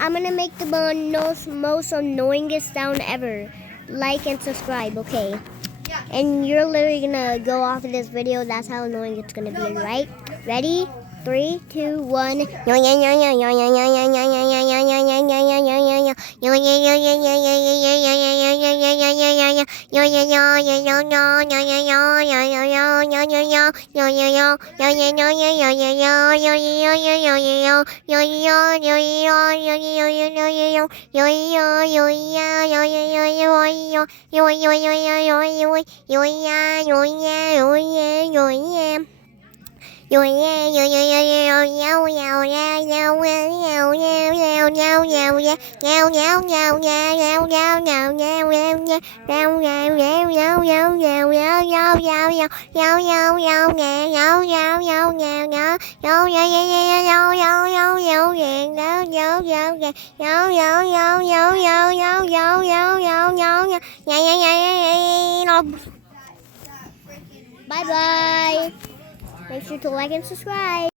I'm gonna make the most annoyingest sound ever. Like and subscribe, okay? And you're literally gonna go off of this video. That's how annoying it's gonna be, right? Ready? 3, 2, 1. Bye bye. Make sure to like and subscribe.